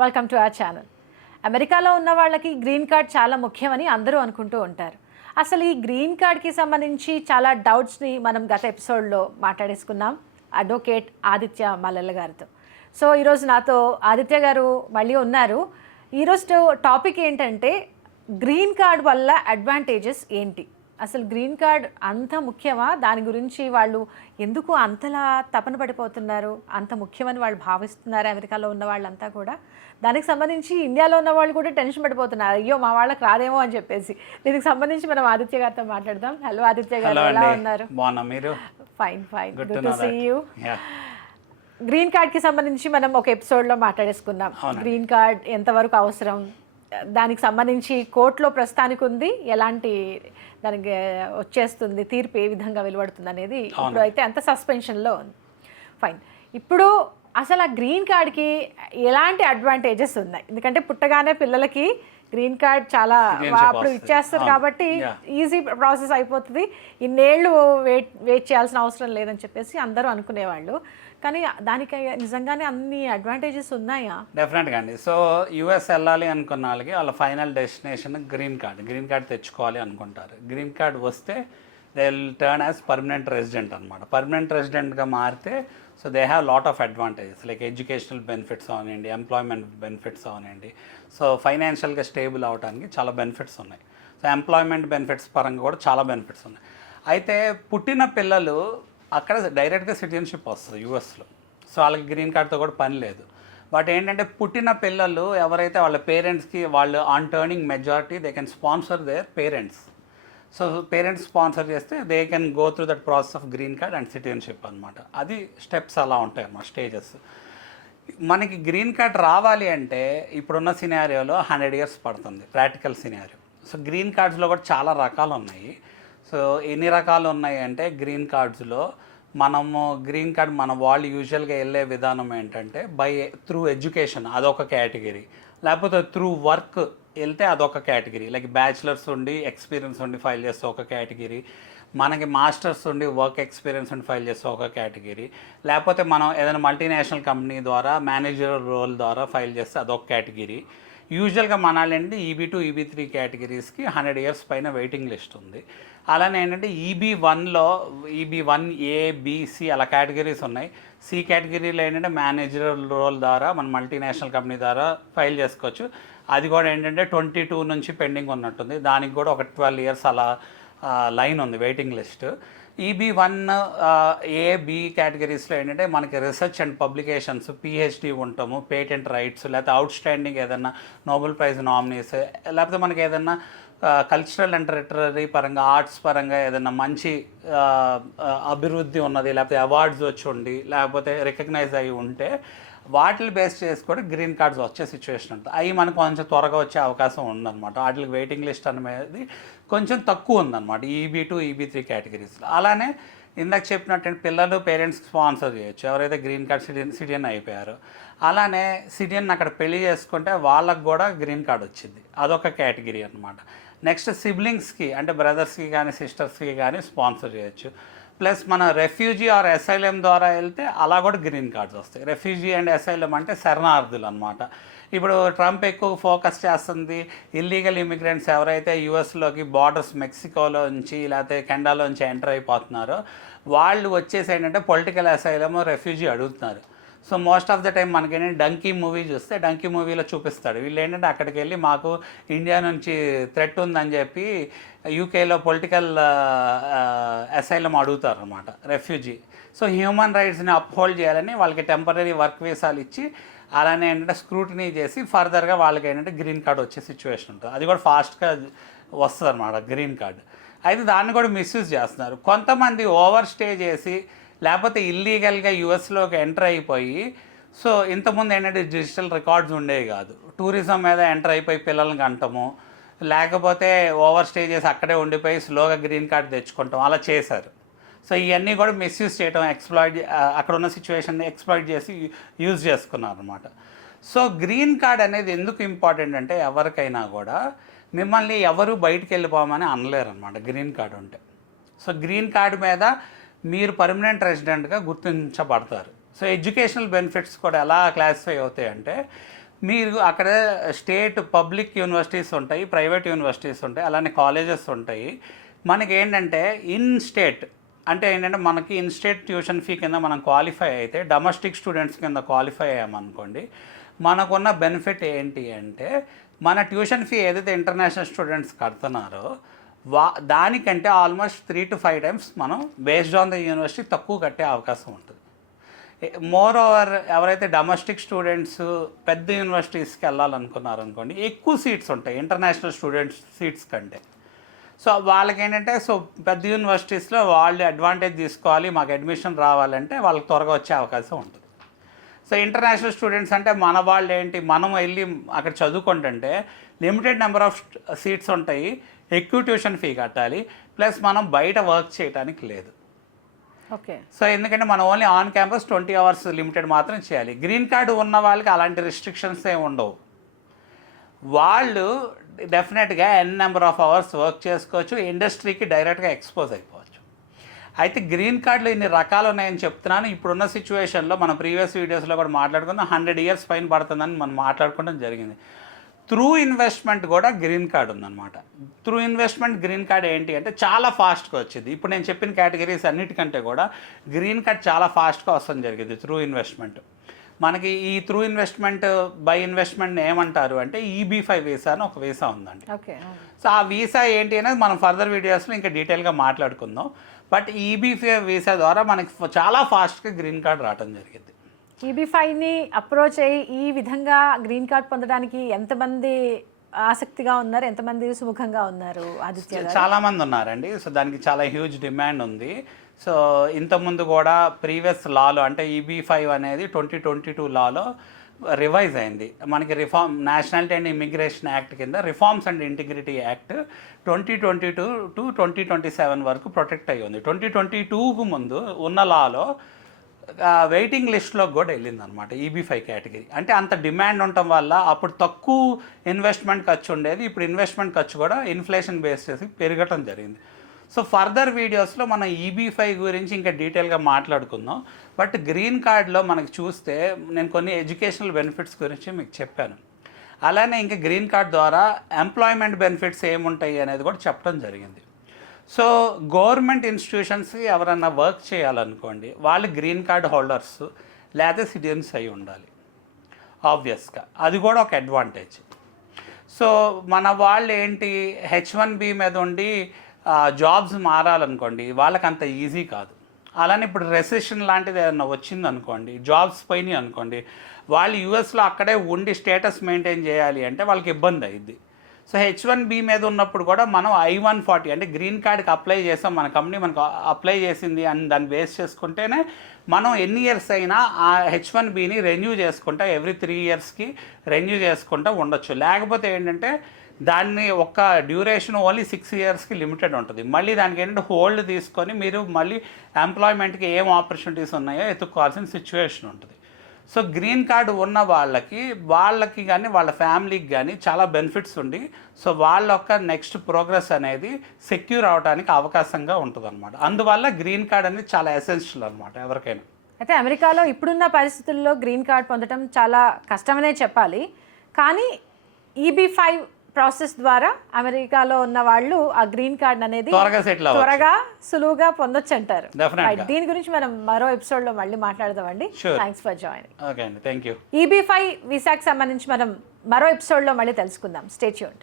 Welcome to our channel అమెరికాలో ఉన్న వాళ్ళకి గ్రీన్ కార్డ్ చాలా ముఖ్యమని అందరూ అనుకుంటూ ఉంటారు. అసలు ఈ గ్రీన్ కార్డ్కి సంబంధించి చాలా డౌట్స్ని మనం గత ఎపిసోడ్లో మాట్లాడేసుకున్నాం. అడ్వకేట్ ఆదిత్య మల్లెల గారితో. సో ఈరోజు నాతో ఆదిత్య గారు మళ్ళీ ఉన్నారు. ఈరోజు టాపిక్ ఏంటంటే గ్రీన్ కార్డ్ వల్ల అడ్వాంటేజెస్ ఏంటి? అసలు గ్రీన్ కార్డ్ అంత ముఖ్యమా? దాని గురించి వాళ్ళు ఎందుకు అంతలా తపన పడిపోతున్నారు? అంత ముఖ్యమని వాళ్ళు భావిస్తున్నారు అమెరికాలో ఉన్న వాళ్ళంతా కూడా. దానికి సంబంధించి ఇండియాలో ఉన్న వాళ్ళు కూడా టెన్షన్ పడిపోతున్నారు. అయ్యో మా వాళ్ళకి రాదేమో అని చెప్పేసి. దీనికి సంబంధించి మనం ఆదిత్య గారితో మాట్లాడదాం. హలో ఆదిత్య గారు ఎలా ఉన్నారు? మీరు? Fine fine good to see you green కార్డ్కి సంబంధించి మనం ఒక ఎపిసోడ్లో మాట్లాడేసుకున్నాం అవునండి. గ్రీన్ కార్డ్ ఎంతవరకు అవసరం? దానికి సంబంధించి కోర్టులో ప్రస్తుతానికి ఉంది. ఎలాంటి దానికి వచ్చేస్తుంది తీర్పు ఏ విధంగా వెలువడుతుంది అనేది ఇప్పుడు అయితే అంత సస్పెన్షన్లో ఉంది. ఫైన్ ఇప్పుడు అసలు ఆ గ్రీన్ కార్డ్కి ఎలాంటి అడ్వాంటేజెస్ ఉన్నాయి? ఎందుకంటే పుట్టగానే పిల్లలకి గ్రీన్ కార్డ్ చాలా అప్పుడు. ఇచ్చేస్తారు. కాబట్టి. ఈజీ ప్రాసెస్ అయిపోతుంది ఇన్నేళ్ళు వెయిట్ వెయిట్ చేయాల్సిన అవసరం లేదని చెప్పేసి అందరూ అనుకునేవాళ్ళు కానీ దానికి నిజంగానే అన్ని అడ్వాంటేజెస్ ఉన్నాయా డెఫినెట్గా అండి సో యూఎస్ వెళ్ళాలి అనుకున్న వాళ్ళకి వాళ్ళ final destination green card green card తెచ్చుకోవాలి అనుకుంటారు గ్రీన్ కార్డ్ వస్తే they will turn as permanent resident అనమాట పర్మనెంట్ రెసిడెంట్గా మారితే so they have lot of advantages like educational benefits అవనండి employment benefits అవనండి సో ఫైనాన్షియల్గా స్టేబుల్ అవడానికి చాలా బెనిఫిట్స్ ఉన్నాయి. సో ఎంప్లాయ్మెంట్ బెనిఫిట్స్ పరంగా కూడా చాలా బెనిఫిట్స్ ఉన్నాయి. అయితే పుట్టిన పిల్లలు అక్కడ డైరెక్ట్గా సిటిజన్షిప్ వస్తుంది యూఎస్లో సో వాళ్ళకి గ్రీన్ కార్డ్తో కూడా పని లేదు. బట్ ఏంటంటే పుట్టిన పిల్లలు ఎవరైతే వాళ్ళ పేరెంట్స్కి వాళ్ళు on turning majority they can sponsor their parents so parents sponsor చేస్తే they can go through that process of green card and citizenship అనమాట అది స్టెప్స్ అలా ఉంటాయి అన్నమాట స్టేజెస్ మనకి గ్రీన్ కార్డ్ రావాలి అంటే ఇప్పుడున్న సినారియోలో హండ్రెడ్ ఇయర్స్ పడుతుంది ప్రాక్టికల్ సినారియో సో గ్రీన్ కార్డ్స్లో కూడా చాలా రకాలు ఉన్నాయి. సో ఎన్ని రకాలు ఉన్నాయి అంటే గ్రీన్ కార్డ్స్లో మనము గ్రీన్ కార్డ్ మన వాళ్ళు యూజువల్గా వెళ్ళే విధానం ఏంటంటే బై త్రూ ఎడ్యుకేషన్ అదొక కేటగిరీ లేకపోతే త్రూ వర్క్ వెళ్తే అదొక కేటగిరీ. లైక్ బ్యాచిలర్స్ ఉండి ఎక్స్పీరియన్స్ ఉండి ఫైల్ చేస్తే ఒక కేటగిరీ. మనకి మాస్టర్స్ ఉండి వర్క్ ఎక్స్పీరియన్స్ ఉండి ఫైల్ చేస్తే ఒక కేటగిరీ. లేకపోతే మనం ఏదైనా మల్టీనేషనల్ కంపెనీ ద్వారా మేనేజర్ రోల్ ద్వారా ఫైల్ చేస్తే అదొక కేటగిరీ. యూజువల్గా మనాలి ఏంటంటే ఈబీ టూ ఈబీ త్రీ కేటగిరీస్కి హండ్రెడ్ ఇయర్స్ పైన వెయిటింగ్ లిస్ట్ ఉంది. అలానే ఏంటంటే ఈబీ వన్లో ఈబీ వన్ ఏ బీసీ అలా కేటగిరీస్ ఉన్నాయి. సి కేటగిరీలో ఏంటంటే మేనేజర్ రోల్ ద్వారా మన మల్టీనేషనల్ కంపెనీ ద్వారా ఫైల్ చేసుకోవచ్చు. అది కూడా ఏంటంటే ట్వంటీ టూ నుంచి పెండింగ్ ఉన్నట్టుంది. దానికి కూడా ఒక ట్వెల్వ్ ఇయర్స్ అలా లైన్ ఉంది waiting list. EB one A B కేటగిరీస్లో ఏంటంటే మనకి రీసెర్చ్ అండ్ పబ్లికేషన్స్ పిహెచ్డి ఉంటాము పేటెంట్ రైట్స్ లేకపోతే అవుట్ స్టాండింగ్ ఏదన్నా నోబెల్ ప్రైజ్ నామినీస్ లేకపోతే మనకి ఏదన్నా కల్చరల్ అండ్ లిటరీ పరంగా ఆర్ట్స్ పరంగా ఏదైనా మంచి అభివృద్ధి ఉన్నది లేకపోతే అవార్డ్స్ వచ్చి ఉండి లేకపోతే రికగ్నైజ్ అయ్యి ఉంటే వాటిని బేస్ చేసుకొని గ్రీన్ కార్డ్స్ వచ్చే సిచ్యువేషన్ ఉంటుంది. అవి మనకు కొంచెం త్వరగా వచ్చే అవకాశం ఉందన్నమాట. వాటికి వెయిటింగ్ లిస్ట్ అనేది కొంచెం తక్కువ ఉందన్నమాట. ఈబీ టూ ఈబీ త్రీ కేటగిరీస్లో అలానే ఇందాక చెప్పినట్టు పిల్లలు పేరెంట్స్ స్పాన్సర్ చేయొచ్చు. ఎవరైతే గ్రీన్ కార్డ్ సిటిజన్ సిటిజన్ అయిపోయారు. అలానే సిటిజన్ అక్కడ పెళ్ళి చేసుకుంటే వాళ్ళకు కూడా గ్రీన్ కార్డ్ వచ్చింది. అదొక కేటగిరీ అనమాట నెక్స్ట్ సిబ్లింగ్స్కి అంటే బ్రదర్స్కి కానీ సిస్టర్స్కి కానీ స్పాన్సర్ చేయొచ్చు. ప్లస్ మన రెఫ్యూజీ ఆర్ ఎస్ఐఎం ద్వారా వెళ్తే అలా కూడా గ్రీన్ కార్డ్స్ వస్తాయి. రెఫ్యూజీ అండ్ ఎస్ఐఎం అంటే శరణార్థులు అనమాట ఇప్పుడు ట్రంప్ ఎక్కువ ఫోకస్ చేస్తుంది. ఇల్లీగల్ ఇమిగ్రెంట్స్ ఎవరైతే యుఎస్లోకి బార్డర్స్ మెక్సికోలో నుంచి లేకపోతే కెనడాలో నుంచి ఎంటర్ అయిపోతున్నారో వాళ్ళు వచ్చేసి ఏంటంటే పొలిటికల్ అసైలము రెఫ్యూజీ అడుగుతున్నారు. So most of the time మనకేంటంటే డంకీ మూవీ చూస్తే డంకీ మూవీలో చూపిస్తాడు. వీళ్ళు ఏంటంటే అక్కడికి వెళ్ళి మాకు ఇండియా నుంచి థ్రెట్ ఉందని చెప్పి యూకేలో పొలిటికల్ అసైలం అడుగుతారు అనమాట రెఫ్యూజీ సో హ్యూమన్ రైట్స్ని అప్హోల్డ్ చేయాలని వాళ్ళకి టెంపరీ వర్క్ వీసాలు ఇచ్చి అలానే ఏంటంటే స్క్రూటినీ చేసి ఫర్దర్గా వాళ్ళకి ఏంటంటే గ్రీన్ కార్డ్ వచ్చే సిచ్యువేషన్ ఉంటుంది. అది కూడా ఫాస్ట్గా వస్తుంది అనమాట గ్రీన్ కార్డ్ అయితే దాన్ని కూడా మిస్యూజ్ చేస్తున్నారు. కొంతమంది ఓవర్ స్టే చేసి లేకపోతే ఇల్లీగల్గా యుఎస్లోకి ఎంటర్ అయిపోయి సో ఇంతకుముందు ఏంటంటే డిజిటల్ రికార్డ్స్ ఉండేవి కాదు. టూరిజం మీద ఎంటర్ అయిపోయి పిల్లల్ని కంటము లేకపోతే ఓవర్ స్టే చేసి అక్కడే ఉండిపోయి స్లోగా గ్రీన్ కార్డ్ తెచ్చుకుంటాం అలా చేశారు. సో ఇవన్నీ కూడా మిస్యూజ్ చేయడం ఎక్స్ప్లాయిడ్ అక్కడ ఉన్న సిచ్యువేషన్ని ఎక్స్ప్లాయిడ్ చేసి యూజ్ చేసుకున్నారు అనమాట సో గ్రీన్ కార్డ్ అనేది ఎందుకు ఇంపార్టెంట్ అంటే ఎవరికైనా కూడా మిమ్మల్ని ఎవరు బయటికి వెళ్ళిపోమని అనలేరు అనమాట గ్రీన్ కార్డ్ ఉంటే. సో గ్రీన్ కార్డ్ మీద మీరు పర్మనెంట్ రెసిడెంట్గా గుర్తించబడతారు. సో ఎడ్యుకేషనల్ బెనిఫిట్స్ కూడా ఎలా క్లాసిఫై అవుతాయి అంటే మీరు అక్కడ స్టేట్ పబ్లిక్ యూనివర్సిటీస్ ఉంటాయి ప్రైవేట్ యూనివర్సిటీస్ ఉంటాయి అలానే కాలేజెస్ ఉంటాయి. మనకి ఏంటంటే ఇన్ స్టేట్ అంటే ఏంటంటే మనకి ఇన్స్టేట్ ట్యూషన్ ఫీ కింద మనం క్వాలిఫై అయితే డొమెస్టిక్ స్టూడెంట్స్ కింద క్వాలిఫై అయ్యామనుకోండి మనకున్న బెనిఫిట్ ఏంటి అంటే మన ట్యూషన్ ఫీ ఏదైతే ఇంటర్నేషనల్ స్టూడెంట్స్ కడుతున్నారో వా దానికంటే almost three to five times మనం బేస్డ్ ఆన్ ద యూనివర్సిటీ తక్కువ కట్టే అవకాశం ఉంటుంది. మోర్ ఓవర్ ఎవరైతే డొమెస్టిక్ స్టూడెంట్స్ పెద్ద యూనివర్సిటీస్కి వెళ్ళాలనుకున్నారనుకోండి ఎక్కువ సీట్స్ ఉంటాయి ఇంటర్నేషనల్ స్టూడెంట్స్ సీట్స్ కంటే. సో వాళ్ళకి ఏంటంటే సో పెద్ద యూనివర్సిటీస్లో వాళ్ళు అడ్వాంటేజ్ తీసుకోవాలి మాకు అడ్మిషన్ రావాలంటే వాళ్ళకి త్వరగా వచ్చే అవకాశం ఉంటుంది. సో ఇంటర్నేషనల్ స్టూడెంట్స్ అంటే మన వాళ్ళు ఏంటి మనం వెళ్ళి అక్కడ చదువుకుంటుంటే లిమిటెడ్ నెంబర్ ఆఫ్ సీట్స్ ఉంటాయి ఎక్కువ ట్యూషన్ ఫీ కట్టాలి ప్లస్ మనం బయట వర్క్ చేయడానికి లేదు. ఓకే. సో ఎందుకంటే మనం only on campus twenty hours limited మాత్రం చేయాలి. గ్రీన్ కార్డు ఉన్న వాళ్ళకి అలాంటి రిస్ట్రిక్షన్స్ ఏమి ఉండవు. వాళ్ళు డెఫినెట్గా N number of hours work చేసుకోవచ్చు ఇండస్ట్రీకి డైరెక్ట్గా ఎక్స్పోజ్ అయిపోవచ్చు. అయితే గ్రీన్ కార్డులు ఇన్ని రకాలు ఉన్నాయని చెప్తున్నాను. ఇప్పుడున్న సిచ్యువేషన్లో మనం ప్రీవియస్ వీడియోస్లో కూడా మాట్లాడుకుందాం. హండ్రెడ్ ఇయర్స్ పైన పడుతుందని మనం మాట్లాడుకోవడం జరిగింది. త్రూ ఇన్వెస్ట్మెంట్ కూడా గ్రీన్ కార్డ్ ఉందన్నమాట. త్రూ ఇన్వెస్ట్మెంట్ గ్రీన్ కార్డ్ ఏంటి అంటే చాలా ఫాస్ట్గా వచ్చింది. ఇప్పుడు నేను చెప్పిన కేటగిరీస్ అన్నిటికంటే కూడా గ్రీన్ కార్డ్ చాలా ఫాస్ట్గా వస్తుంది జరిగింది త్రూ ఇన్వెస్ట్మెంట్. మనకి ఈ త్రూ ఇన్వెస్ట్మెంట్ బై ఇన్వెస్ట్మెంట్ ఏమంటారు అంటే ఈబీ ఫైవ్ వీసా అని ఒక వీసా ఉందండి. ఓకే సో ఆ వీసా ఏంటి అనేది మనం ఫర్దర్ వీడియోస్లో ఇంకా డీటెయిల్గా మాట్లాడుకుందాం. బట్ ఈబీ ఫైవ్ వీసా ద్వారా మనకి చాలా ఫాస్ట్గా గ్రీన్ కార్డ్ రావడం జరిగింది. ఈబీ ని అప్రోచ్ అయ్యి ఈ విధంగా గ్రీన్ కార్డ్ పొందడానికి ఎంతమంది ఆసక్తిగా ఉన్నారు? ఎంతమంది సుముఖంగా ఉన్నారు? ఆదిత్య చాలా మంది ఉన్నారండి. సో దానికి చాలా హ్యూజ్ డిమాండ్ ఉంది. సో ఇంతకుముందు కూడా ప్రీవియస్ లాలో అంటే ఈబీ ఫైవ్ అనేది ట్వంటీ ట్వంటీ టూ లాలో రివైజ్ అయింది. మనకి reform nationality and immigration act కింద reforms and integrity act twenty twenty two to twenty twenty seven వరకు ప్రొటెక్ట్ అయ్యి ఉంది. ట్వంటీ ట్వంటీ టూకు ముందు ఉన్న లాలో వెయిటింగ్ లిస్ట్లోకి కూడా వెళ్ళిందనమాట ఈబీ ఫైవ్ కేటగిరీ. అంటే అంత డిమాండ్ ఉండటం వల్ల అప్పుడు తక్కువ ఇన్వెస్ట్మెంట్ ఖర్చు ఉండేది ఇప్పుడు ఇన్వెస్ట్మెంట్ ఖర్చు కూడా ఇన్ఫ్లేషన్ బేస్ చేసి పెరగటం జరిగింది. సో ఫర్దర్ వీడియోస్లో మనం ఈబీ ఫైవ్ గురించి ఇంకా డీటెయిల్గా మాట్లాడుకుందాం. బట్ గ్రీన్ కార్డ్లో మనకి చూస్తే నేను కొన్ని ఎడ్యుకేషనల్ బెనిఫిట్స్ గురించి మీకు చెప్పాను. అలానే ఇంకా గ్రీన్ కార్డ్ ద్వారా ఎంప్లాయ్మెంట్ బెనిఫిట్స్ ఏముంటాయి అనేది కూడా చెప్పడం జరిగింది. సో గవర్నమెంట్ ఇన్స్టిట్యూషన్స్కి ఎవరన్నా వర్క్ చేయాలనుకోండి వాళ్ళు గ్రీన్ కార్డ్ హోల్డర్స్ లేదా సిటిజన్స్ అయి ఉండాలి. ఆబ్వియస్గా అది కూడా ఒక అడ్వాంటేజ్ సో మన వాళ్ళు ఏంటి? హెచ్ వన్ బి మీద ఉండి జాబ్స్ మారాలనుకోండి వాళ్ళకి అంత ఈజీ కాదు. అలానే ఇప్పుడు రెసెషన్ లాంటిది ఏదైనా వచ్చింది అనుకోండి జాబ్స్ పోయినాయి అనుకోండి వాళ్ళు యూఎస్లో అక్కడే ఉండి స్టేటస్ మెయింటైన్ చేయాలి అంటే వాళ్ళకి ఇబ్బంది అయింది సో హెచ్ వన్ బి మీద ఉన్నప్పుడు కూడా మనం ఐ వన్ ఫార్టీ అంటే గ్రీన్ కార్డ్కి అప్లై చేసాం మన కంపెనీ మనకు అప్లై చేసింది అని దాన్ని బేస్ చేసుకుంటేనే మనం ఎన్ని ఇయర్స్ అయినా ఆ హెచ్ వన్ బిని రెన్యూ చేసుకుంటా ఎవ్రీ త్రీ ఇయర్స్కి రెన్యూ చేసుకుంటా ఉండొచ్చు. లేకపోతే ఏంటంటే దాన్ని ఒక డ్యూరేషన్ ఓన్లీ సిక్స్ ఇయర్స్కి లిమిటెడ్ ఉంటుంది. మళ్ళీ దానికి ఏంటంటే హోల్డ్ తీసుకొని మీరు మళ్ళీ ఎంప్లాయ్మెంట్కి ఏం ఆపర్చునిటీస్ ఉన్నాయో ఎత్తుక్కోవాల్సిన సిచ్యువేషన్ ఉంటుంది. సో గ్రీన్ కార్డు ఉన్న వాళ్ళకి వాళ్ళకి కానీ వాళ్ళ ఫ్యామిలీకి కానీ చాలా బెనిఫిట్స్ ఉండి సో వాళ్ళ యొక్క నెక్స్ట్ ప్రోగ్రెస్ అనేది సెక్యూర్ అవడానికి అవకాశంగా ఉంటుంది అనమాట అందువల్ల గ్రీన్ కార్డ్ అనేది చాలా ఎసెన్షియల్ అనమాట ఎవరికైనా. అయితే అమెరికాలో ఇప్పుడున్న పరిస్థితుల్లో గ్రీన్ కార్డ్ పొందడం చాలా కష్టమనే చెప్పాలి. కానీ ఈబీ ఫైవ్ ప్రాసెస్ ద్వారా అమెరికాలో ఉన్న వాళ్ళు ఆ గ్రీన్ కార్డ్ అనేది త్వరగా సులువుగా పొందొచ్చు అంటారు. దీని గురించి మనం మరో ఎపిసోడ్లో మళ్ళీ మాట్లాడదామండి. Thanks for joining EB five వీసాకి సంబంధించి మనం మరో ఎపిసోడ్లో మళ్ళీ తెలుసుకుందాం. స్టేట్యూన్